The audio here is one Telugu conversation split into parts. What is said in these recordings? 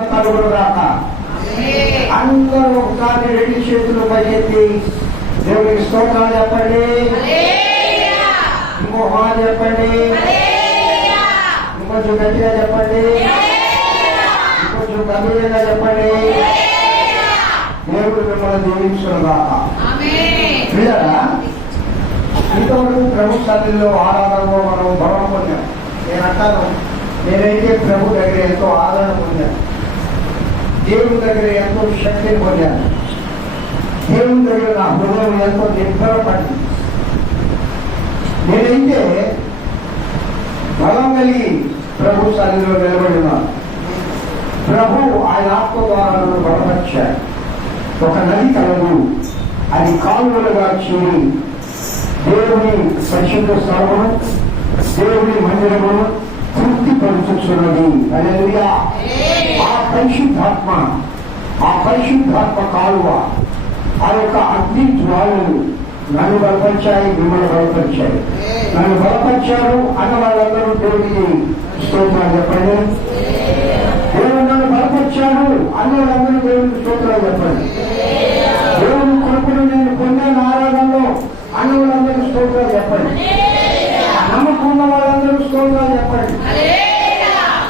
అందరూ ఒకసారి రెండు చేతులు పైకెత్తి దేవునికి స్తోత్రాలు చెప్పండి. ఇంకో మాట చెప్పండి. ఇంకొంచెం గట్టిగా చెప్పండి. ఇంకొంచెం గంభీరంగా చెప్పండి. దేవుడు మిమ్మల్ని దీవించుగాక. ఇంతవరకు ప్రభు సన్నిధిలో ఆరాధనలో మనం బలం పొందాం. నేను అంటాను, నేనైతే ప్రభు దగ్గర ఎంతో ఆదరణ పొందాను. దేవుని దగ్గర ఎంతో శక్తిని పొందాను. దేవుని దగ్గర నా హృదయం ఎంతో నిర్భరపడింది. నేనైతే బలం కలిగి ప్రభు సన్నిధిలో నిలబడినాను. ప్రభు ఆయన ఆత్మ ద్వారా నన్ను బలపరిచాడు. ఒక నది కలదు, అది కాలువలుగా చేరి దేవుని పరిశుద్ధ స్థలమును, దేవుని మందిరమును తృప్తిపరుచుచున్నది. హల్లెలూయా. ఆ పరిశుద్ధాత్మ కాలువ, ఆ యొక్క అగ్ని జ్వాలలు నన్ను బలపరిచాయి, మిమ్మల్ని బలపరిచాయి. నన్ను బలపరిచారు అన్న వాళ్ళందరూ దేవుడికి స్తోత్రాలు చెప్పండి. దేవుడు నన్ను బలపరిచాడు అన్న వాళ్ళందరూ దేవుడికి స్తోత్రాలు చెప్పండి. దేవుని కొడుకును నేను పొందాను ఆరాధనలో అన్న వాళ్ళందరూ స్తోత్రాలు చెప్పండి. నమ్మకం ఉన్న వాళ్ళందరూ స్తోత్రాలు చెప్పండి.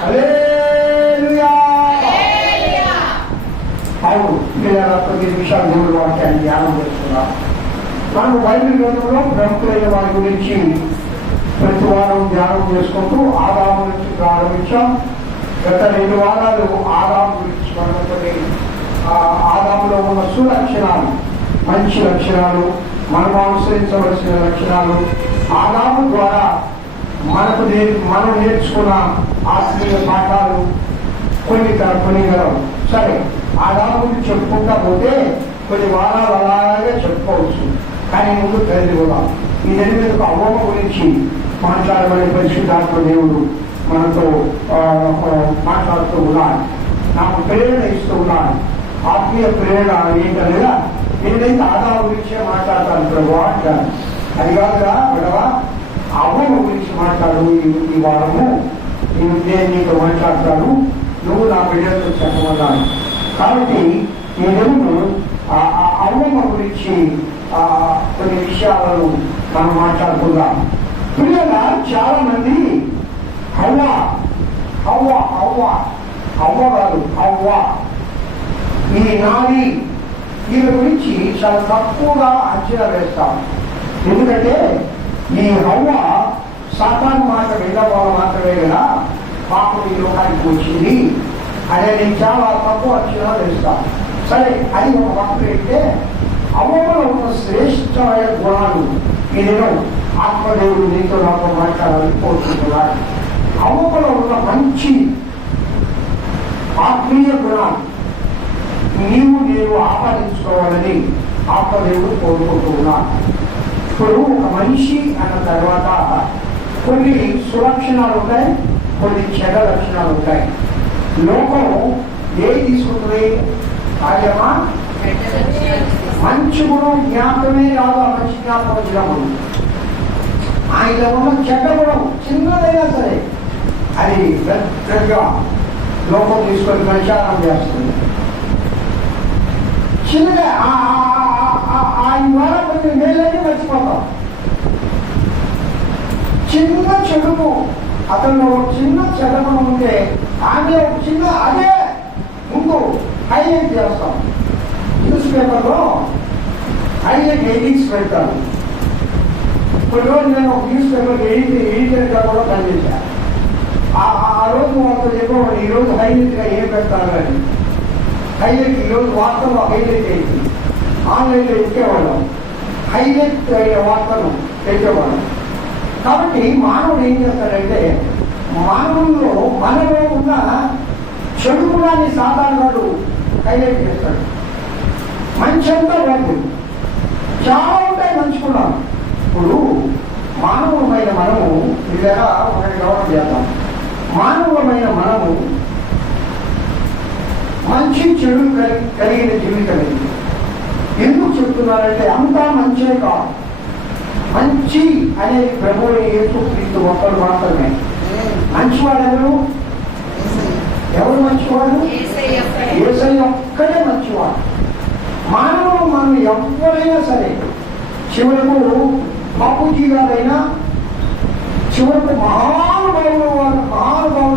హల్లెలూయా. అవును, పిల్లల 10 నిమిషాలు దేవుడు వాక్యాన్ని ధ్యానం చేస్తున్నా. మనం బైబిల్ గ్రంథంలో ప్రముఖులైన వారి గురించి ప్రతి వారం ధ్యానం చేసుకుంటూ ఆదాము నుంచి ప్రారంభించాం. గత 2 వారాలు ఆదాము గురించి మనకుని ఆదాములో ఉన్న సులక్షణాలు, మంచి లక్షణాలు, మనం అనుసరించవలసిన లక్షణాలు, ఆదాము ద్వారా మనం నేర్చుకున్న ఆత్మీయ పాఠాలు కొన్ని గలం. సరే, ఆదాము గురించి చెప్పుకుంటా పోతే కొన్ని వారాలు అలాగే చెప్పుకోవచ్చు. కానీ ముందు తెలుగుదాం. ఈ 8 అవ్వమ గురించి మాట్లాడబడే పరిశుద్ధాత్మ దేవుడు మనతో మాట్లాడుతూ ఉన్నాడు. నాకు ప్రేరణ ఇస్తూ ఉన్నాడు. ఆత్మీయ ప్రేరణ ఏంటనేదా, నేనైతే ఆదాము గురించే మాట్లాడతాను ప్రభు అంటాను. అది కాదురా విడవా, అవ్వమ గురించి మాట్లాడు. ఈ వారము నేను నీతో మాట్లాడతాను, నువ్వు నా బిడ్డలతో చెప్పమన్నాను. కాబట్టి ఈ దేవుడు అవ్వమ గురించి కొన్ని విషయాలను మనం మాట్లాడుకుందాం. పిల్లగా చాలా మంది అవ్వ ఈ నాది వీళ్ళ గురించి చాలా తక్కువగా అంచనా వేస్తాం. ఎందుకంటే ఈ హవ్వ సాతాను మాట వెళ్ళబోవడం మాత్రమే కదా పాపం ఈ లోకానికి వచ్చింది అనే నేను చాలా తక్కువ అంచనా వేస్తాం. సరే, అది ఒక పక్కన అయితే అవ్వలో ఉన్న శ్రేష్టమైన గుణాలు నేను ఆత్మదేవుడు నీతో నాతో మాట్లాడాలని కోరుకుంటున్నాను. అవ్వలో ఉన్న మంచి ఆత్మీయ గుణాలు నేను ఆపాదించుకోవాలని ఆత్మదేవుడు కోరుకుంటున్నాను. ఇప్పుడు ఒక మనిషి అన్న తర్వాత కొన్ని సులక్షణాలు ఉంటాయి, కొన్ని చెడ్డ లక్షణాలు ఉంటాయి. లోకం ఏది తీసుకుంటుంది? కార్యమా మంచి గుణం జ్ఞాపకమే రాదు. ఆ మంచి జ్ఞాపకం జ్ఞాపకం ఆయన ఉన్న చెడ్డ గుణం చిన్నదైనా సరే అది పెద్దగా లోకం తీసుకొని ప్రచారం చేస్తుంది. చిన్నగా ఆయన ద్వారా కొంచెం మేలైతే మర్చిపోతాం. చిన్న చెడుకు అతను చిన్న చెడ్డగుణం ఉంటే ఆమె ఒక చిన్న అదే ముందు హైలైట్ చేస్తాం. న్యూస్ పేపర్లో హైలైట్ ఎడిట్స్ పెడతాను. కొన్ని రోజు నేను ఒక న్యూస్ పేపర్ ఎడిటర్గా కూడా పనిచేశాను. ఆ రోజు వాళ్ళతో చెప్పేవాడు ఈరోజు హైలైట్గా ఏం పెడతాను అని. హైలైట్ ఈరోజు వార్తల్లో హైలైట్ అయింది. ఆన్లైన్లో ఎక్కేవాళ్ళం, హైలైట్ అయిన వార్తలు పెట్టేవాళ్ళం. కాబట్టి మానవుడు ఏం చేస్తాడంటే మానవుల్లో మనలో ఉన్న చెడు గుణాన్ని సాధారణాలు హైలైట్ చేస్తాడు. మంచి అంతా లేదు, చాలా ఉంటాయి మంచి గుణాలు. ఇప్పుడు మానవులమైన మనము ఇలా ఒకటి గౌరవం చేద్దాం. మానవులమైన మనము మంచి చెడు కలిగిన జీవితం ఇది. ఎందుకు చెప్తున్నారంటే అంతా మంచిదే కాదు. మంచి అనేది ప్రభువు యేసుక్రీస్తు ఒక్కరు మాత్రమే. మంచివాడెవరు? ఎవరు మంచివాడు? యేసయ్య ఒక్కడే మంచివాడు. మానవుడు మనం ఎవరైనా సరే చివరకు బాపూజీ గారైనా, చివరకు మహానుభావులు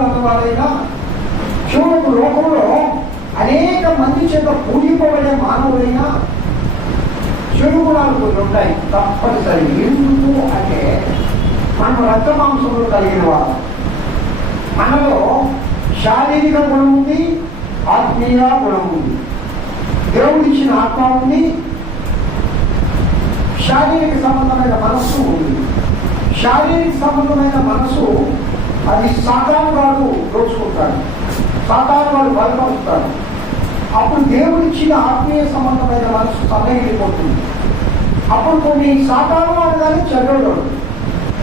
అన్నవారైనా, చివరకు లోకంలో అనేక మంది చేత పూజింపబడే మానవులైనా చెడు గుణాలు కొన్ని ఉంటాయి తప్పనిసరి. ఎందుకు అంటే మనం రక్త మాంసంలో కలిగిన వారు. మనలో శారీరక గుణం ఉంది, ఆత్మీయ గుణం ఉంది. దేవుడిచ్చిన ఆత్మ ఉంది, శారీరక సంబంధమైన మనస్సు ఉంది. శారీరక సంబంధమైన మనస్సు అది సాతాను వాడు దోచుకుంటాడు, సాతాను వాడు బలపరుస్తాడు. అప్పుడు దేవుడిచ్చిన ఆత్మీయ సంబంధమైన మనస్సు సన్నగిలిపోతుంది. అప్పుడు కొన్ని సాతాను వాడు కానీ చెడ్డవాడు,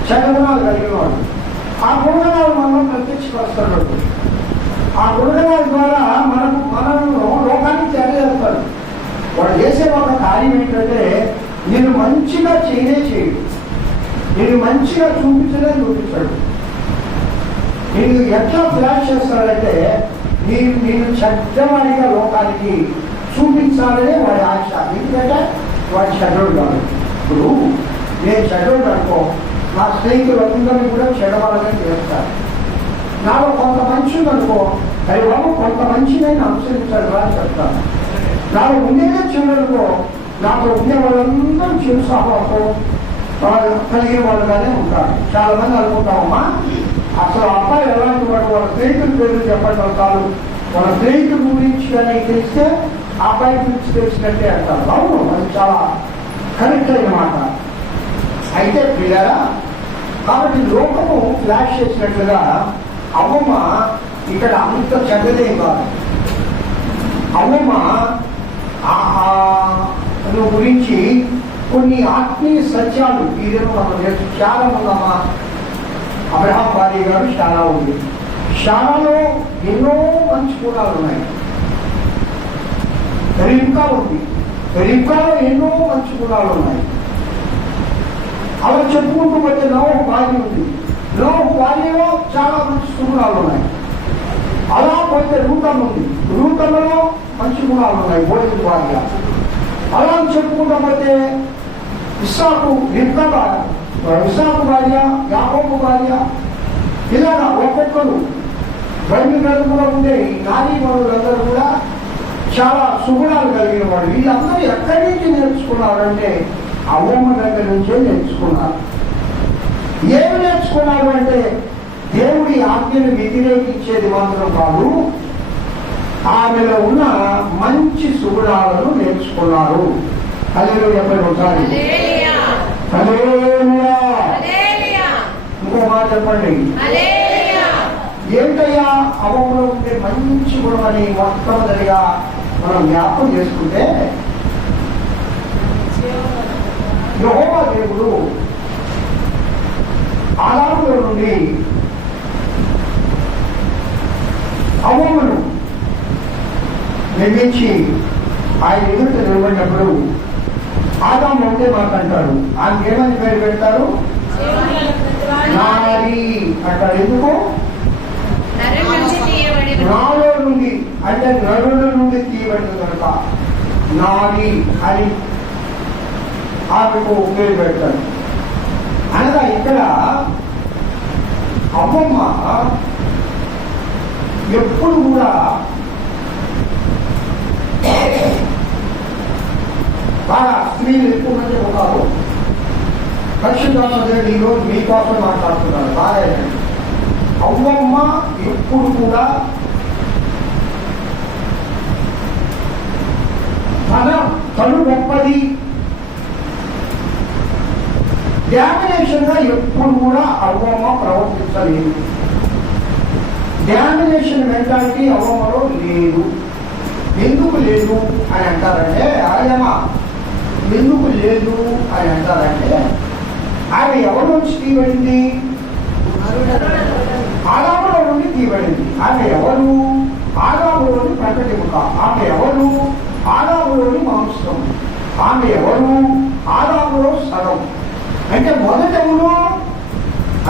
చెడ్డ గుణాలు కలిగిన వాడు. ఆ గుణగణాలు మనం ప్రత్యక్షపరుస్తాడు. ఆ గుణగణాల ద్వారా మనను లోకానికి తెలియజేస్తాడు. వాడు చేసే ఒక కార్యం ఏంటంటే నేను మంచిగా చేయడు, నేను మంచిగా చూపించాడు. నేను ఎట్లా ఫ్లాష్ చేస్తాడంటే నేను చెడ్డవాడిగా లోకానికి చూపించాలనే వాడి ఆశ. ఎందుకంటే వాడి చెడ్డోడు కాదు. ఇప్పుడు నేను చెడ్డోడు అనుకో, నా స్నేహితులు అందరినీ కూడా చెడవాలని చేస్తారు. నాలో కొంత మంచి ఉందనుకో, అది బాబు కొంత మంచిని అనుసరించాడు అని చెప్తాను. నాలో ఉండేదే చెడుకో, నాతో ఉండే వాళ్ళందరూ చెడు సహవాసం కలిగిన వాళ్ళుగానే ఉంటారు. చాలా మంది అనుకుంటామమ్మా, అసలు అబ్బాయి ఎలాంటి వాడు, వాళ్ళ స్నేహితుల పేర్లు చెప్పడం కాదు, వాళ్ళ స్నేహితుల గురించి కానీ తెలిస్తే ఆ అబ్బాయి గురించి తెలిసినట్టే అంటారు. అవును, అది చాలా కరెక్ట్ అయిన మాట. అయితే పిల్లరా, కాబట్టి లోకము ఫ్లాష్ చేసినట్లుగా అవ్వమ్మ ఇక్కడ అంత చెడ్డదే కాదు. అవ్వమ్మ గురించి కొన్ని ఆత్మీయ సత్యాలు ఈరోజు మనం చాలా ఉందమ్మా. అబ్రహాం భార్య గారు శారా ఉంది. శారాలో ఎన్నో మంచి గుణాలు ఉన్నాయి. రిబ్కా ఉంది, రిబ్కాలో ఎన్నో మంచి గుణాలు ఉన్నాయి. అలా చెప్పుకుంటూ పోతే నోహు భార్య ఉంది, నోహు భార్యలో చాలా మంచి గుణాలు ఉన్నాయి. అలా పోతే రూతమ్మ ఉంది, రూతమ్మలో మంచి గుణాలు ఉన్నాయి, బోధన భార్య. అలా చెప్పుకుంటూ పోతే ఇస్సాకు భార్య, యాకోబు భార్య, ఇలాగా ఒక్కొక్కరు బైబిల్ గ్రంథంలో ఉండే ఈ నారీమణులందరూ కూడా చాలా సుగుణాలు కలిగిన వాడు. వీళ్ళందరూ ఎక్కడి నుంచి నేర్చుకున్నారంటే అవ్వమ్మ దగ్గర నుంచే నేర్చుకున్నారు. ఏమి నేర్చుకున్నారు అంటే దేవుడి ఆజ్ఞను వ్యతిరేకించేది మాత్రం కాదు, ఆమెలో ఉన్న మంచి సుగుణాలను నేర్చుకున్నారు. హల్లెలూయా ఒకసారి. ఇంకో మాట చెప్పండి, ఏంటయ్యా అవ్వలో ఉండే మంచి గుణం అని మొట్టమొదటిగా మనం జ్ఞాపకం చేసుకుంటే, యెహోవా దేవుడు ఆదాములో నుండి అవ్వను నిర్మించి ఆయన ఎదుట నిలబడినప్పుడు ఆదాము ఒకటే మాట అంటాడు. ఆయనకి ఏమని పేరు పెడతారు? నారీ అంటాడు. ఎందుకు? నాలో నుండి అంటే నరుల నుండి తీయబడింది కనుక నారీ అని ఆమెకు పేరు పెడతాడు. అనగా ఇక్కడ అమ్మమ్మ ఎప్పుడు కూడా బాగా స్త్రీలు ఎక్కువ మంది ఉన్నారు. పరిశుద్ధాత్మ ఈరోజు మీకోసం మాట్లాడుతున్నారు. బాగా అవ్వమ్మ ఎప్పుడు కూడా తను గొప్పది, డామినేషన్ గా ఎప్పుడు కూడా అవ్వమ్మ ప్రవర్తించలేదు. డామినేషన్ మెంటాలిటీ అవ్వమ్మలో లేదు. ఎందుకు లేదు అని అంటారంటే, ఆయమ్మ ఎందుకు లేదు అని అంటారంటే, ఆమె ఎవరి నుంచి తీయబడింది? ఆదాములో నుండి తీయబడింది. ఆమె ఎవరు? ఆదాములోని ప్రకటిముక. ఆమె ఎవరు? ఆదాములోని మాంసం. ఆమె ఎవరు? ఆదాములో సగం. అంటే మొదటములో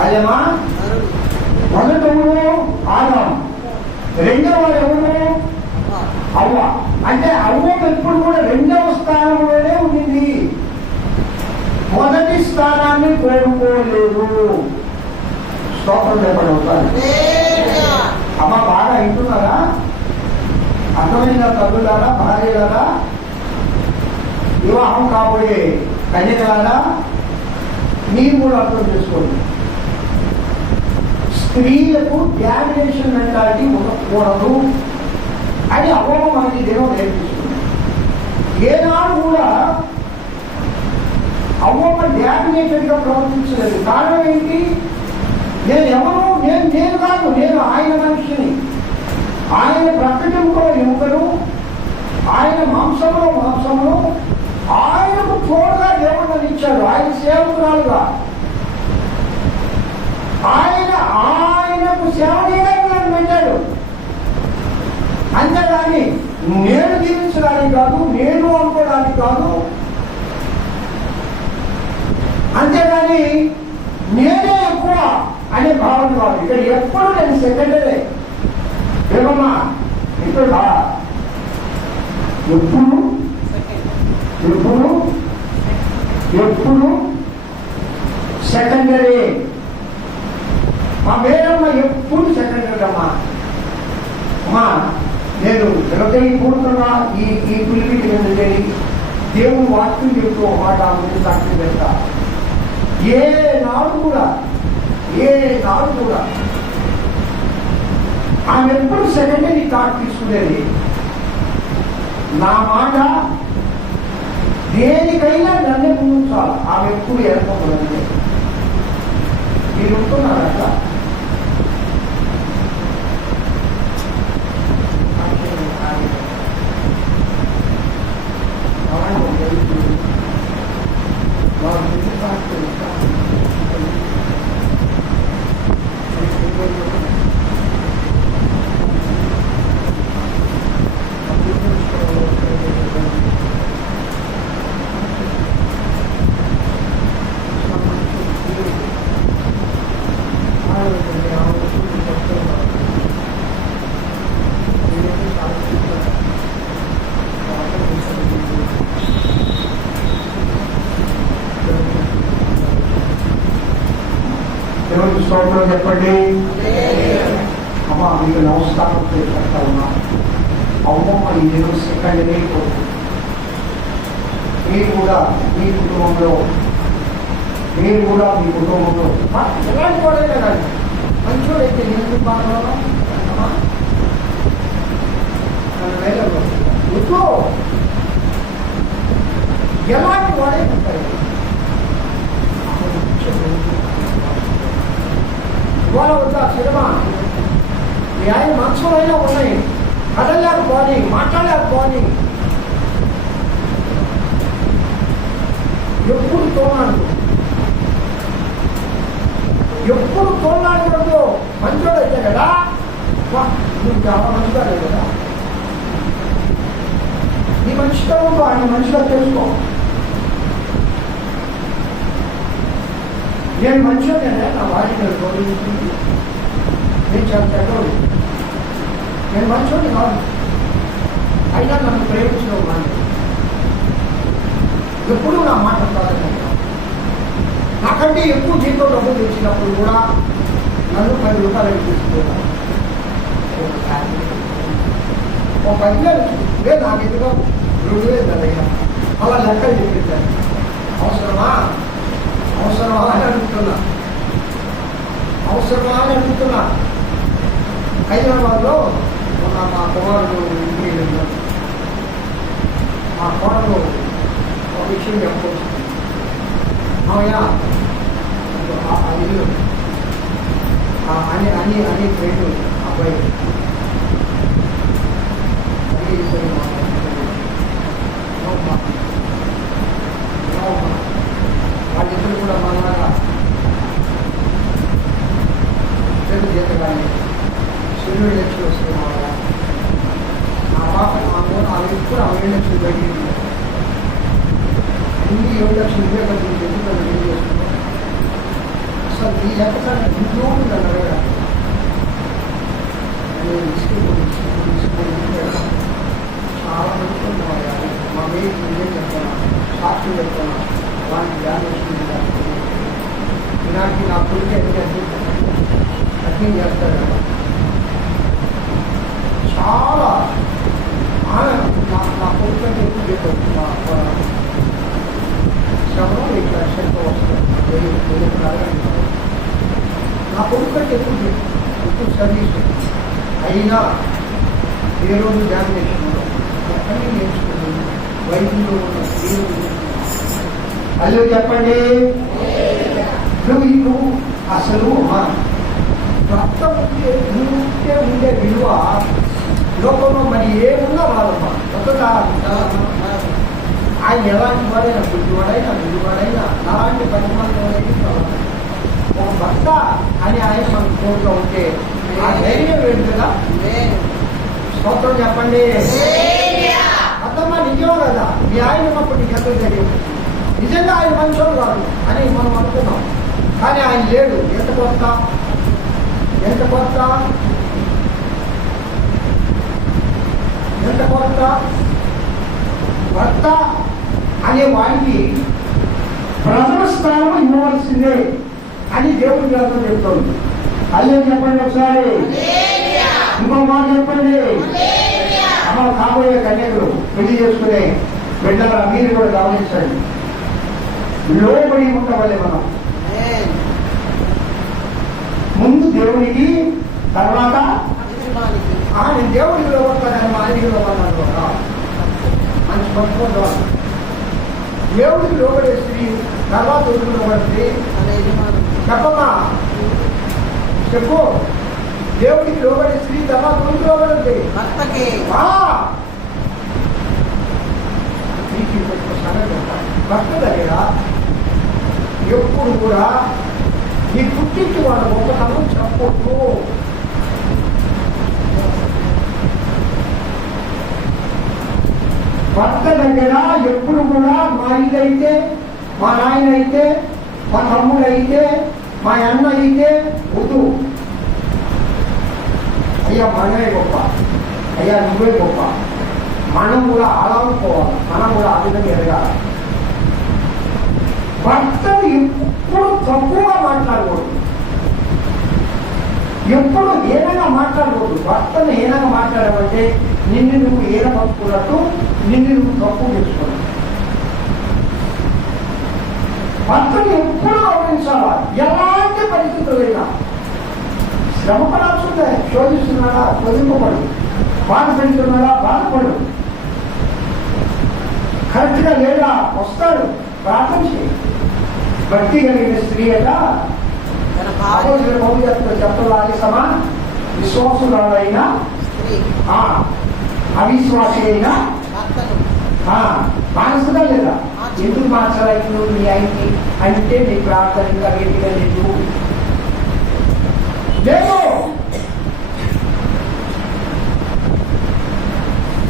ఆయమా, మొదటములో ఆదాము, రెండవ ఎవరు? అవ్వ. అంటే అవ్వ ఎప్పుడు కూడా రెండవ స్థానంలోనే ఉంది, మొదటి స్థానాన్ని కోరుకోలేదు. స్తోత్రం చెప్పగలుగుతారు. అమ్మ బాగా వింటున్నారా? అర్థమైన తల్లులారా, భార్యలారా, వివాహం కాబోయే కన్యకలారా, మీరు కూడా అర్థం చేసుకోండి. స్త్రీలకు డామినేషన్ మెంటాలిటీ ఉండకూడదు అని అవ్వ మనకి దేవుడు నేర్పిస్తుంది. ఏనాడు కూడా అవ్వ డామినేటెడ్ గా ప్రవర్తించలేదు. కారణం ఏంటి? నేను ఎవరు? నేను కాదు, నేను ఆయన మనిషిని. ఆయన ప్రకటనలో ఎముకను, ఆయన మాంసమును ఆయనకు తోడుగా దేవుడు ఇచ్చాడు. ఆయన సేవకురాలుగా ఆయనకు సేవ చేయడానికి నన్ను పెట్టాడు. అంతేగాని నేను జీవించడానికి కాదు, నేను అనుకోవడానికి కాదు. అంతేగాని నేనే ఎక్కువ అనే భావన కాదు. ఇక్కడ ఎప్పుడు నేను సెకండరీ ఏమమ్మా, ఇక్కడ ఎప్పుడు ఎప్పుడు ఎప్పుడు సెకండరీ. మా మేడమ్మ ఎప్పుడు సెకండరీ అమ్మా. అమ్మా నేను హృదయపూర్వకంగా ఈ పిలిపికి ఎందుకని దేవుడు వాక్యం చెప్తూ ఒక మాట ముందు సాక్షి పెడతా. ఏ నాడు కూడా ఆమె ఎప్పుడు సెకండరీ థాట్ తీసుకునేది. నా మాట దేనికైనా నన్నే ముందుంచాలి. ఆమె ఎప్పుడు ఎరపకూడదంటే మీరు ఉంటున్నారు అట్లా. స్తోత్రం చెప్పండి. అమ్మ మీకు నమస్కారం చెప్తా ఉన్నా. అమ్మ నేను సెకండరీ మీరు కూడా మీ కుటుంబంలో ఎలాంటి వాడే కదండి. మంచోడైతే నేను బాగా ఎలాంటి వాడే ఉంటాయి. ఇవాళ వద్దా సినిమా మీ ఆయన మనసులైనా ఉన్నాయి, కదలేకపోని మాట్లాడలేకపోని ఎప్పుడు తోలాడు మంచోడైతే కదా. నువ్వు చాలా మంచిగా లేదు కదా. నీ మంచితనంతో ఆయన మంచిగా తెలుసుకో. నేను మంచిగా నా భార్య మీద గౌరవించింది. నేను చాలా పెద్దవాడు, నేను మంచోడిని కాదు. అయినా నన్ను ప్రేమించడం కానీ ఎప్పుడు నా మాట కాదని. నాకంటే ఎక్కువ జీతం డబ్బులు తెచ్చినప్పుడు కూడా నన్ను 10 రూపాయలు తీసుకున్నాను. ఒక 10 వేలు నాకు ఎందుకో 2,000 కదా. అలా లెక్కలు చెప్పించాను. అవసరమా అని అడుగుతున్నా. హైదరాబాద్లో మా కుమారుడు ఇంటికి వెళ్ళాను. మా కోడలు ఒక విషయం చెప్పవచ్చు. మామయ్య ఇల్లు అని ఫ్రెండ్ అబ్బాయి వాళ్ళిద్దరు కూడా మనలాగా జీతగానే సూర్యుడు లక్ష్యం వస్తున్నారా. నా పాప ఎప్పుడు 7 లక్షలు బయటికి ముందు 7 లక్షలు ఇవే కదా ఎందుకు ఏం చేస్తున్నాం. అసలు ఈ లెక్కసారి ఇంట్లో ఉంటుందని అడగడా. నేను తీసుకుని చాలా మంది మా మీద ముందే చెప్తాను, సాక్షి చెప్తాను, వాటిని ధ్యానం చేసుకుంటాను. ఇలాంటి నా కొడుకు ఎందుకంటే అర్థం చేస్తారు కదా, చాలా నా కొడుకు అంటే ఎక్కువ చెప్పారు. శ్రమలో ఇట్లా శ్రమ వస్తుంది, నా కొడుకు అంటే ఎక్కువ సర్వీస్ అయినా ఏ రోజు ధ్యానం ఎక్కడి నేర్చుకున్నాను. వైద్యులు ఉన్న స్త్రీలు అయ్యో చెప్పండి, నువ్వు అసలు రక్తం ఉండే విలువ లోకంలో మరి ఏమున్నా రాదమ్మా. కొత్తగా ఆయన ఎలాంటి వాడైనా, బుద్ధివాడైనా విలువాడైనా అలాంటి పరిమాణం ఒక భర్త అని ఆయన మన కోరిక ఉంటే ఆ ధైర్యం ఏంటి కదా. స్తోత్రం చెప్పండి. అత్తమ్మ నిజం కదా, మీ ఆయన ఉన్నప్పుడు నీకు ఎంత ధైర్యం. నిజంగా ఆయన మనుషులు కాదు అని మనం అనుకున్నాం, కానీ ఆయన లేడు. ఎంత కొత్త భర్త అనే వాడికి ప్రథమ స్థానం ఇవ్వవలసిందే అని దేవుడి గ్రంథం చెప్తుంది. అల్లే చెప్పండి ఒకసారి, ఇంకో మాట చెప్పండి. అమ్మ కాబోయే కన్యకులు పెళ్లి చేసుకునే బిడ్డల మీరు కూడా గమనించండి, లోబడి ఉండవలే. మనం ముందు దేవుడికి, తర్వాత ఆయన దేవుడికి లోపడతాను, మా ఆయనకి లోపడ్డాను. మంచి పట్టుకోవాలి. దేవుడికి లోబడే స్త్రీ తర్వాత లోబడింది చెప్పమ్మా, చెప్పు. దేవుడికి లోబడే స్త్రీ తర్వాత లోబడింది భర్త దగ్గర ఎప్పుడు కూడా నీ పుట్టించి వాళ్ళ గొప్పతనం చెప్పొద్దు. భర్త దగ్గర ఎప్పుడు కూడా మా ఇదైతే, మా నాయన అయితే, మా తమ్ముడు అయితే, మా అన్న అయితే వద్దు. అయ్యా మనమే గొప్ప, అయ్యా నువ్వే గొప్ప. మనం కూడా అలా అనుకోవాలి, మనం కూడా ఆ విధంగా ఎదగాలి. భర్తను ఎప్పుడు తక్కువగా మాట్లాడకూడదు, ఎప్పుడు ఏదైనా మాట్లాడకూడదు. భర్తను ఏదైనా మాట్లాడమంటే నిన్ను నువ్వు ఏద పట్టుకున్నట్టు, నిన్ను నువ్వు తక్కువ చేసుకున్నావు. భర్తను ఎప్పుడు గౌరవించాలా, ఎలాంటి పరిస్థితులైనా. శ్రమ పడాల్సిందే, శోధిస్తున్నాడా శోధింపబడు, బాధ పెడుతున్నాడా బాధపడు, కరెక్ట్గా లేదా వస్తాడు, ప్రార్థన చేయి. భక్తి కలిగిన స్త్రీ అట చెప్పలాగిసమా, విశ్వాసురాలైనా అవిశ్వాసి అయినా మానసుగా లేదా. ఎందుకు మార్చాలి నువ్వు నీ ఆయన్ని అంటే నీ ప్రార్థన ఇంకా గట్టిగా లేదు.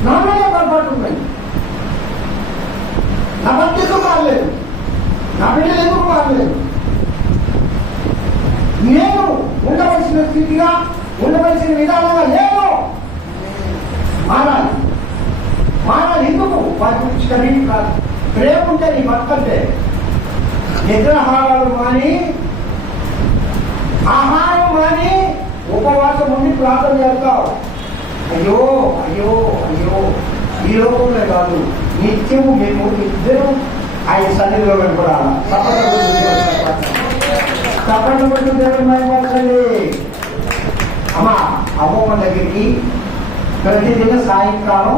నాలో పొరపాటు ఉన్నాయి, నా భక్తితో మారలేదు, నా బిడ్డలు ఎందుకు మారలేదు. నేను ఉండవలసిన స్థితిగా, ఉండవలసిన విధానంగా లేదు. మారాలి. ఎందుకు వాటి గురించి కలిగి కాదు. ప్రేమ ఉంటే నీ భర్త అంటే నిద్రాహారాలు మాని, ఆహారం మాని, ఉపవాసం ఉండి ప్రార్థన చేస్తావు. అయ్యో అయ్యో అయ్యో, ఈ లోకంలో కాదు, నిత్యము మేము ఇద్దరు ఆయన సన్నిధిలో వెంపడాలి. తప్పని బట్టి దేవుడు మైమోకండి. అమ్మా అమ్మమ్మ దగ్గరికి ప్రతిదిన సాయంకాలం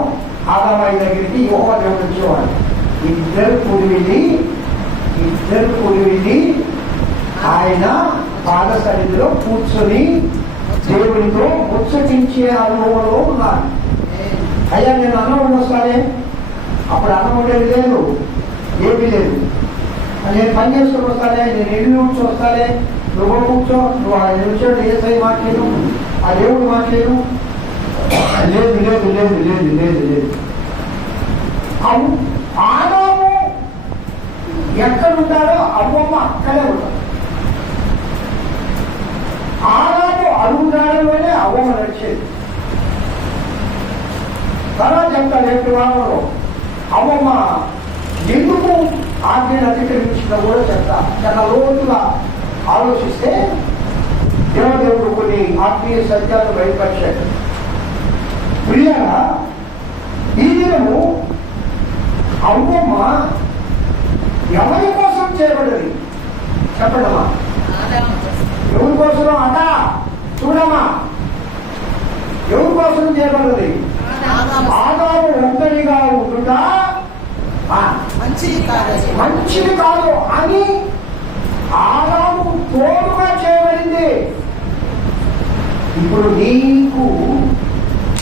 ఆదాబాయి దగ్గరికి యెహోవా దేవుడు వచ్చేవాడు. ఇద్దరు కూడి వెళ్ళి ఆయన పాద సన్నిధిలో కూర్చొని దేవుడితో ముచ్చటించే అనుభవంలో ఉన్నారు. అయ్యా నేను అన్నం వస్తానే, అప్పుడు అన్నం ఉండేది లేదు, ఏమీ లేదు. నేను పని చేసుకుని వస్తానే, నేను ఇల్లు నుంచి వస్తానే, నువ్వు కూర్చో, నువ్వు ఆయన వచ్చాడు ఏ సై మాట్లాడు, ఆ దేవుడు మాట్లాడు. లేదు లేదు లేదు లేదు లేదు లేదు. ఆదాము ఎక్కడుంటారో అవ్వమ్మ అక్కడే ఉంటారు. ఆదాము అడుగుదాడలోనే అవ్వమ్మ నడిచేది. తర్వాత చెప్తా రేపు వారంలో అమ్మమ్మ ఎందుకు ఆజ్ఞను అధికరించిందో కూడా చెప్తా. చాలా లోతుగా ఆలోచిస్తే దేవదేవుడు కొన్ని ఆత్మీయ సత్యాలను బయటపరిచాడు. ప్రియంగా ఈ దినము అమ్మమ్మ ఎవరి కోసం చేయబడ్డది చెప్పడమ్మా? ఎవరి కోసం అట చూడమ్మా, ఎవరి కోసం చేయబడ్డది? ఆదాము ఒంటరిగా ఉండుట మంచిది కాదు అని ఆదాము తోడుగా చేయబడింది. ఇప్పుడు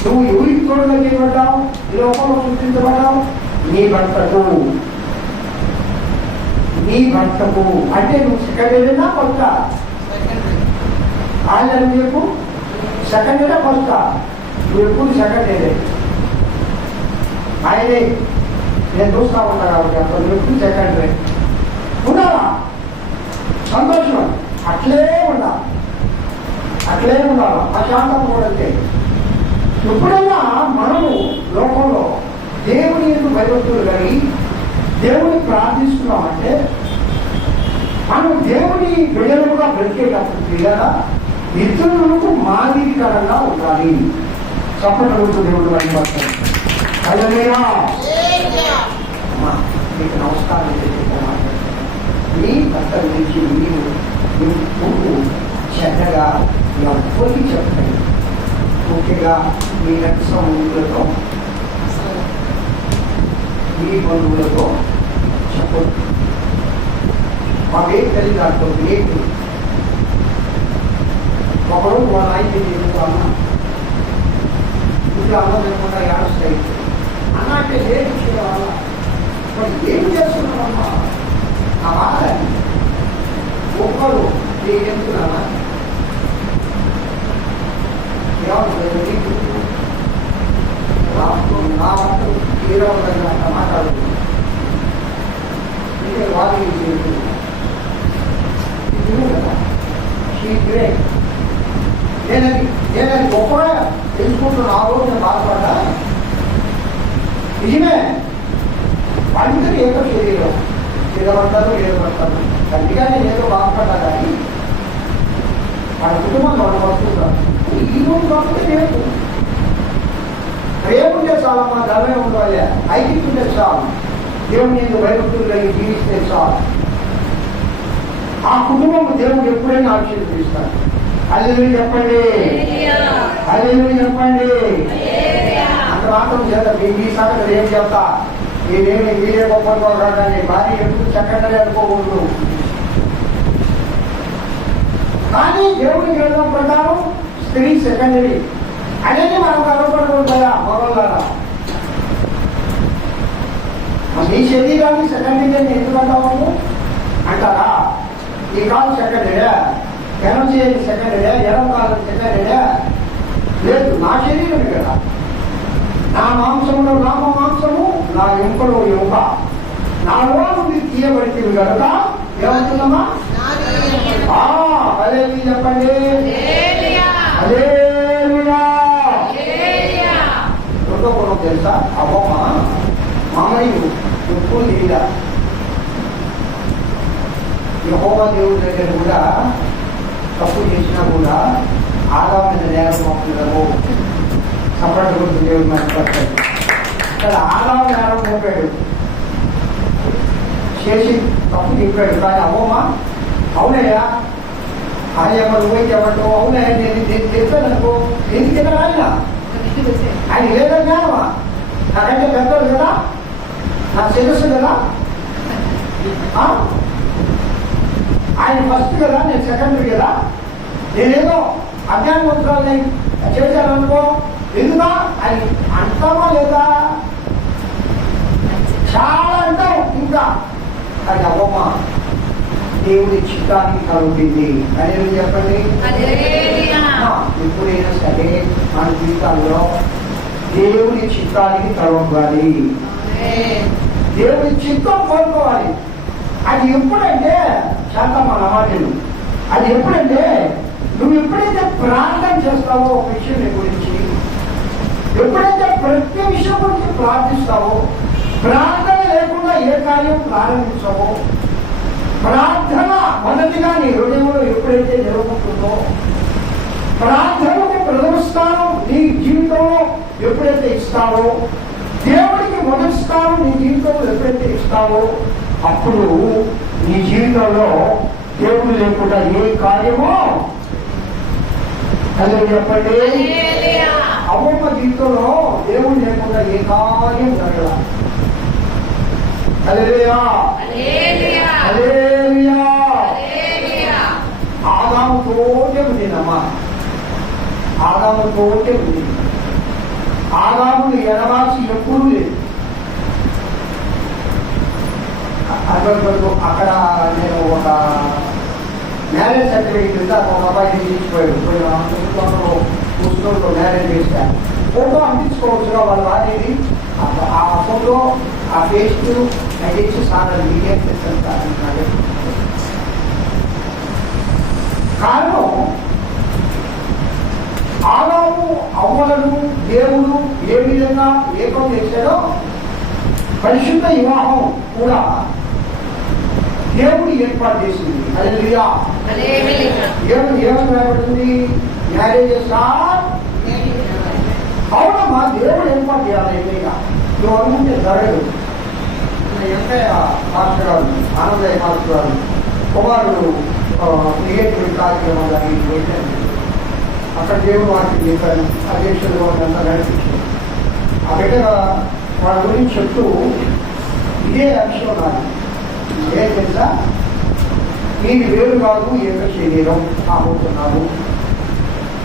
నువ్వు ఎవరికి తోడుగా చేయబడ్డావు? ఈ లోకంలో సృష్టించబడ్డావు నీ భర్తకు అంటే నువ్వు సెకండరీనా ఫస్టా? ఆయన చెప్పు, సెకండరీనా ఫస్టా? నువ్వు ఎప్పుడు సెకండరీ. ఆయనే నేను చూస్తా ఉంటా కాబట్టి అప్పుడు నువ్వు ఎప్పుడు సెకండరీ ఉన్నావా? సంతోషం అట్లే ఉండాలి ప్రశాంతం కూడా. ఎప్పుడైనా మనము లోకంలో దేవుని ఎందుకు భయభక్తులు కలిగి దేవుని ప్రార్థిస్తున్నామంటే మనం దేవుని బిడ్డలుగా బ్రతికేటప్పుడు పిల్లగా ఇతరులకు మాదిరికరంగా ఉండాలి. చప్పట్లతో దేవుడు భయపడతాడు. మీకు నమస్కారం మీ భర్త గురించి నువ్వు చెడ్డగా ఎవరికి చెప్పండి. ముఖ్యంగా మీ రక్త సంబంధులతో మీ బంధువులతో చెప్పొద్దు. మాకేం తెలియదు ఏంటి ఒకరోజు వాళ్ళ ఆయన అన్న ఇంకా అన్న లేకుండా ఏడుస్తాయి అన్న అంటే లేదు వల్ల మరి ఏం చేస్తున్నామమ్మా ఆ బాధ ఒక్కరు నేను చెప్తున్నానా నా వంటూ హీరోలు అట్లా మాట్లాడుతుంది. ఇంకా వాళ్ళు నేనది గొప్పగా తెలుసుకుంటున్నా. ఆ రోజు నేను బాధపడ్డా. నిజమే, వాళ్ళిద్దరు ఏదో శరీరం ఏదపడతారు. గట్టిగా నేను ఏదో బాధపడ్డా కానీ వాళ్ళ కుటుంబం వాళ్ళు వస్తుంటారు. ఈ రోజు కాకపోతే లేదు. ప్రేమ ఉంటే చాలా మన ధర్మే ఉండాలి. ఐక్యత ఉంటే చాలు. దేవుడు నేను భయభక్తులు కలిగి జీవిస్తే చాలు. ఆ కుటుంబం దేవుడు ఎప్పుడైనా ఆశీర్వదిస్తాడు. హల్లెలూయా చెప్పండి, హల్లెలూయా చెప్పండి. అంత మాత్రం చేత మీ సంగతి ఏం చెప్తా, మీరే గొప్ప రాగానే భార్య ఎప్పుడు చక్కగా అనుకోకూడదు. కానీ దేవుడి గ్రంథం ప్రకారం స్త్రీ సెకండరీ అనేది మనం గర్వపడకూడదా మగవాళ్ళ? నీ శరీరాన్ని సెకండరీ అని ఎందుకంటాము అంటారా? ఈ కాలు సెకండరీయా, ఎడం చేయాలి సెకండరీయా, ఎడం కాలు సెకండరీయా? లేదు, నా శరీరం కదా. నా మాంసంలో నా మాంసము, నా ఎముకలో ఎముక, నాలో నుండి తీయబడితే కనుక ఏమవుతుందమ్మా? అదే చెప్పండి. దుర్గపురం తెలుసా? అవ్వమ్మ మామయ్య ఎప్పుడు లేదా యెహోవా దేవుడి దగ్గర కూడా తప్పు చేసినా కూడా ఆదామైన నేరం మోపుతారు. సపరేట్ గురించి దేవుడు మాట్లాడతాడు. ఇక్కడ ఆదామ నేరం మోపాడు, చేసి తప్పు చెప్పాడు. కానీ అవ్వమ్మ అవునయ్యా ఆయమ్మ నువ్వే చెప్పట్టు అవునయ్యా నేను చెప్పాననుకో ఎందుకు తిన్నాడు ఆయన లేదా జ్ఞానమా? నాకంటే పెద్దలు కదా, నా శిరస్సు కదా, ఆయన ఫస్ట్ కదా, నేను సెకండరీ కదా. నేనేదో అజ్ఞానవంతురాలని చేశాను అనుకో, ఎందుకా ఆయన అంటామా లేదా? చాలా అంటాం ఇంకా. అది అవ్వమ్మ దేవుడి చిత్తానికి కలుగుతుంది. అనేది చెప్పండి. ఎప్పుడైనా సరే మన జీవితాల్లో దేవుడి చిత్తానికి కలవాలి, దేవుడి చిత్తం కోరుకోవాలి. అది ఎప్పుడంటే శాంతమ్మ నమాజులు, అది ఎప్పుడంటే నువ్వు ఎప్పుడైతే ప్రార్థన చేస్తావో ఒక విషయం గురించి ఎప్పుడైతే ప్రతి విషయం గురించి ప్రార్థిస్తావో, ప్రార్థన లేకుండా ఏ కార్యం ప్రారంభించవో, ప్రార్థన మొదటిగా నీ హృదయంలో ఎప్పుడైతే జరుగుతుందో, ప్రార్థనకు ప్రథమ స్థానం నీ జీవితంలో ఎప్పుడైతే ఇస్తావో, దేవుడికి మొదటి స్థానం నీ జీవితంలో ఎప్పుడైతే ఇస్తావో, అప్పుడు నీ జీవితంలో దేవుడు లేకుండా ఏ కార్యమో అదే చెప్పండి. అవ్వమ్మ జీవితంలో దేవుడు లేకుండా ఏ కార్యం జరగల. ఆదాముతోటే ఉండిందమ్మా, ఆదాముతోటే ఉంది. ఆదాములు ఎడవాల్సి ఎప్పుడూ లేదు. అక్కడ నేను ఒక మ్యారేజ్ సర్టిఫికేట్ ఉంది, ఒక అబ్బాయిని తీసిపోయాడు. ముస్లింలో మ్యారేజ్ చేశాను. ఫోటో అందించుకోవచ్చుగా వాళ్ళ వాడేది. ఆ ఫోటో, ఆ పేస్ట్ అడిగి సార్ మీడియం చేస్తాను. కారణం ఆదాము అవ్వలను దేవుడు ఏ విధంగా ఏకం చేశాడో, పరిశుద్ధ వివాహం కూడా దేవుడు ఏర్పాటు చేసింది. హల్లెలూయా. ఏమని రాబడింది? Marriages are. అవునమ్మా, దేవుడు ఏర్పాటు చేయాలి. ఏదైనా నువ్వు అనుకుంటే జరగదు. ఎంతయ్య మాస్టర్ గారు, ఆనందయ్య మాస్టర్ గారు కుమారుడు క్రియేటివ్ కార్యక్రమం దానికి వెళ్ళాను. అక్కడ దేవుడు వాటిని చెప్పాను, అధ్యక్షులు వాళ్ళంతా నడిపించారు. ఆ బిడ్డగా వాళ్ళ గురించి చెప్తూ ఇదే అంశం నాది. ఏం తెలుసా, నీకు వేరు కాదు, ఏక శరీరం కాబోతున్నాను.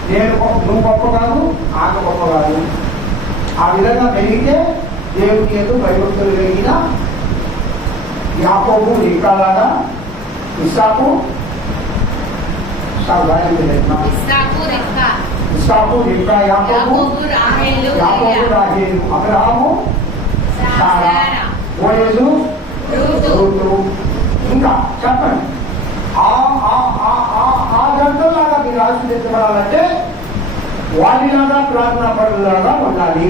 నేను నువ్వు గొప్ప కాదు, ఆమె గొప్ప కాదు. ఆ విధంగా పెరిగితే దేవుడికి ఏదో భయభక్తులు కలిగిన యాకోబు రికాలాగా, ఇస్సాకు రికా, యాకోబు రాహేలు, అబ్రహాము సారా, బోయజు రూతు. ఇంకా చెప్పండి. ఆ గంటలాగా మీరు ఆశీర్వదించబడాలంటే వారిలాగా ప్రార్థనా పరులాగా ఉండాలి.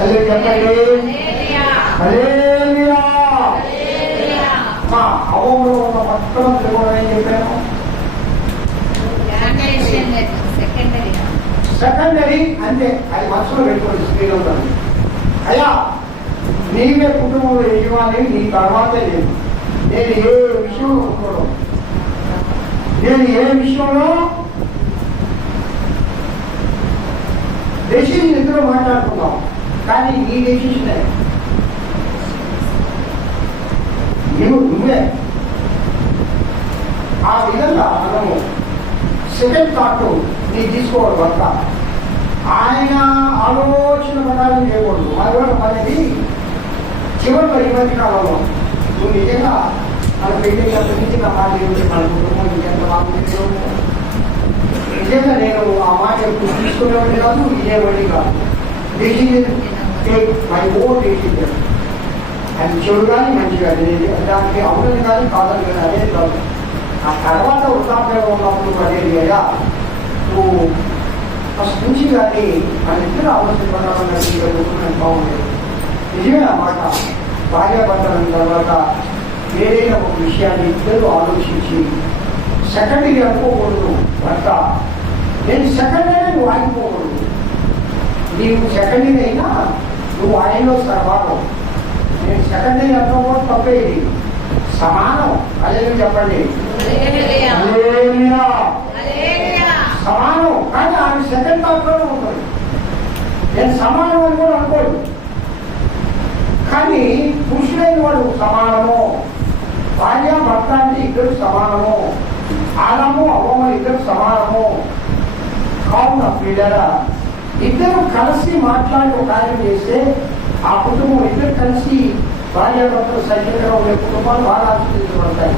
అదే చెప్పండి. అవ్వలో ఉన్న మొట్టమొదటి కూడా ఏం చెప్పాను? సెకండరీ అంటే అది మనసులో పెట్టుకోండి. స్త్రీలో అయ్యా, నీవే కుటుంబంలో యజమాని, నీ తర్వాతే లేదు. నేను ఏ విషయంలో ఒప్పుకోవడం, నేను ఏ విషయంలో డెసిషన్ ఇద్దరు మాట్లాడుకుందాం, కానీ నీ డెసిషన్ నువ్వే. ఆ విధంగా మనము సెకండ్ థాట్ నీ తీసుకోవాలి. భర్త ఆయన ఆలోచన ప్రకారం చేయకూడదు. అది అనేది చివరి ఈ మధ్య కాలంలో నువ్వు నిజంగా మన పెళ్లి నుంచి నా మాట ఏమిటి, మన కుటుంబం ఇంకెంత బాగుంటుందో నిజంగా నేను ఆ మాట ఎప్పుడు తీసుకునేవాడిని కాదు, ఇదేవాడి కాదు. Decision take my own decision. అది చెడు కానీ మంచి కానీ, దానికి అవునని కానీ కాదని కానీ అనేది కాదు. ఆ తర్వాత వృద్ధాప్యంలో ఉన్నప్పుడు అనేది అయ్యా నువ్వు ఫస్ట్ నుంచి కానీ మన ఇద్దరు ఆలోచించాలన్నది బాగుండేది. నిజమే అన్నమాట. భార్యాభర్తలైన తర్వాత ఏదైనా ఒక విషయాన్ని ఇద్దరు ఆలోచించి సెకండరీ అనుకోకూడదు. భర్త నేను సెకండరీ, నువ్వు ఆగిపోకూడదు. నీవు సెకండరీ అయినా నువ్వు ఆయనలో సర్వాగం. నేను సెకండరీ అనుకోకూడదు, తప్పేది సమానం. అదే చెప్పండి, సమానం. కానీ ఆమె సెకండ్ థాట్లోనే ఉంటుంది. నేను సమానం అని కూడా అనుకోడు. కానీ పురుషులైన వాడు సమానము, భార్య భర్త అంటే ఇద్దరు సమానము, ఆదాము అవ్వము ఇద్దరు సమానము. కావున ప్రియులారా, ఇద్దరు కలిసి మాట్లాడి ఒక కార్యం చేస్తే ఆ కుటుంబం ఇద్దరు కలిసి భార్య భర్తలు సైకిల్గా ఉండే కుటుంబాలు బాగా ఆశీర్వదించబడతాయి.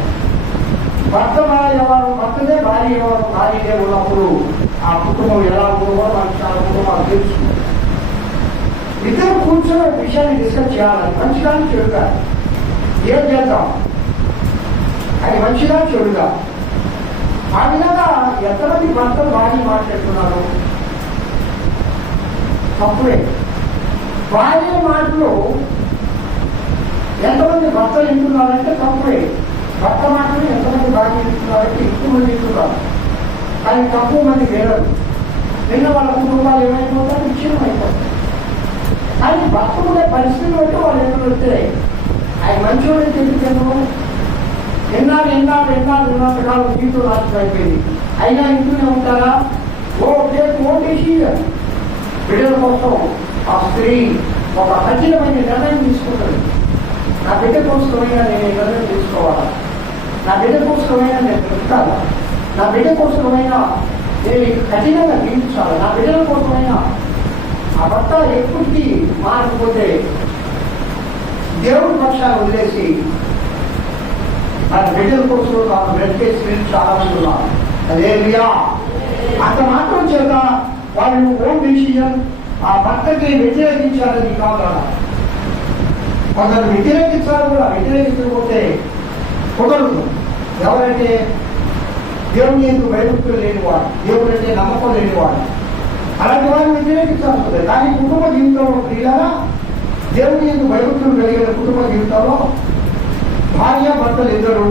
భర్త ఎవరు భర్తదే, భార్య ఎవరు భార్యదే ఉన్నప్పుడు ఆ కుటుంబం ఎలా ఉంటుందో మనకి ఆ కుటుంబాలు తెలుసు. ఇద్దరు కూర్చొని ఒక విషయాన్ని డిస్కస్ చేయాలి. మంచిగా చెడుగా ఏం చేద్దాం, అది మంచిగా చెడుగా. ఆ విధంగా ఎంతమంది భర్తలు భార్య మాట్లాడుతున్నారు? తప్పులే. భార్య మాటలు ఎంతమంది భర్తలు వింటున్నారంటే తప్పులే. భర్త మాటలు ఎంతమంది భార్య వింటున్నారంటే ఎక్కువ మంది వింటున్నారు, కానీ తక్కువ మంది వినరు. నిన్న వాళ్ళ కుటుంబాలు ఏమైపోతారు, విచ్ఛిన్నం అయిపోతారు. కానీ భర్త ఉండే పరిస్థితులు బట్టి వాళ్ళు ఎదురైతే ఆయన మంచివాడు తెలియదు. ఎన్నాళ్ళకాలం జీవితం నాశనం అయిపోయింది, అయినా ఇంట్లోనే ఉంటారా? ఓటేసి బిడ్డల కోసం ఆ స్త్రీ ఒక కఠినమైన నిర్ణయం తీసుకుంటుంది. నా బిడ్డ కోసమైనా నేను ఈ నిర్ణయం తీసుకోవాలా, నా బిడ్డ కోసమైనా నేను బ్రతకాలా, నా బిడ్డ కోసమైనా నేను కఠినంగా జీవించాలి, నా బిడ్డల కోసమైనా. ఆ భర్త ఎప్పటికీ మారకపోతే దేవుడి పక్షాన్ని వదిలేసి మన బిడ్డల కోసం నాకు బ్రతికే స్త్రీలు చాలా మంది ఉన్నారు. హల్లెలూయా. అంత మాత్రం చేత వాళ్ళు ఓన్ డిసిజన్ ఆ భర్తకి వ్యతిరేకించాలని కావాలా. కొందరు వ్యతిరేకించాలి కూడా, వ్యతిరేకించకపోతే కుదరదు. ఎవరైతే దేవుని ఎందుకు భయభక్తులు లేనివాడు, దేవుడు అంటే నమ్మకం లేనివాడు, అలాంటి వారిని వ్యతిరేకించాల్సి ఉంటుంది. కానీ కుటుంబ జీవితంలో ప్రియులారా, దేవుని ఎందుకు భయభక్తులు కలిగిన కుటుంబ జీవితంలో భార్య భర్తలు ఇద్దరు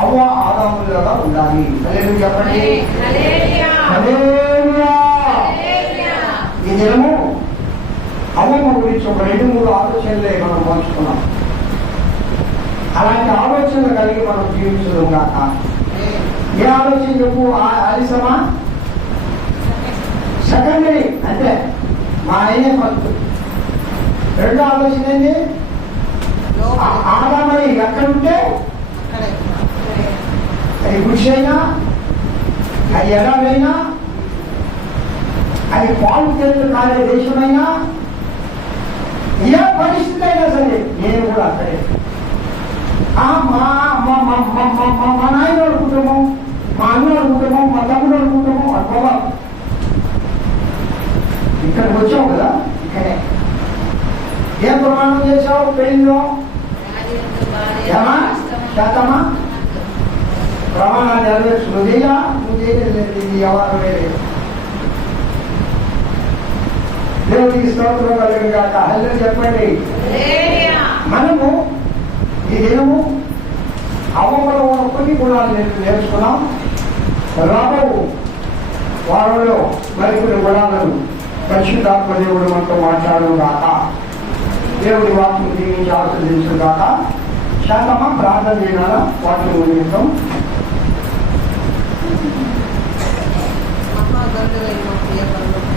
అవ్వ ఆదాములుగా ఉండాలి. హల్లెలూయా చెప్పండి. హల్లెలూయా. ఈ దినము అవ్వమ్మ గురించి ఒక 2-3 ఆలోచనలే మనం పంచుకున్నాం. అలాంటి ఆలోచనలు కలిగి మనం జీవించడం కాక ఏ ఆలోచన చెప్పు? ఆలస్యమా? సెకండరీ అంటే మా ఆయనే ఫస్ట్. రెండో ఆలోచన ఏంటి? ఆదామై ఎక్కడుంటే అది కృషి అయినా, అది ఎలాగైనా, అది పాలు తేలిన కాలే దేశమైనా, ఏ పరిస్థితి అయినా సరే నేను కూడా అక్కడే. మా నాయన కుటుంబం, మా అన్న కుటుంబం, మా తమ్ముడు కుటుంబం అనుకోవా. ఇక్కడికి వచ్చావు కదా, ఇక్కడే. ఏం ప్రమాణం చేశావు పెళ్లిలో? ఏమా శాతమా? ప్రమాణాలు నెరవేర్చు. నువ్వు చేయలేదు. ఇది ఎవరు వేరే. దేవుడికి స్తోత్రం కలిగిన కాక. హల్లెలూయా చెప్పండి. మనము ఈ దినము అవ్వలో కొన్ని గుణాలు నేర్చుకున్నాం. రాబో వారంలో మరికొన్ని గుణాలను పరిశుద్ధాత్మ దేవుడు మనతో మాట్లాడడం కాక, దేవుడి వాక్యం దీవించి ఆశీర్వదించడం కాక. శాతమా ప్రార్థన చేయాలా వాక్యం నిమిత్తం? మహాగంధులైన ప్రియ పరలోక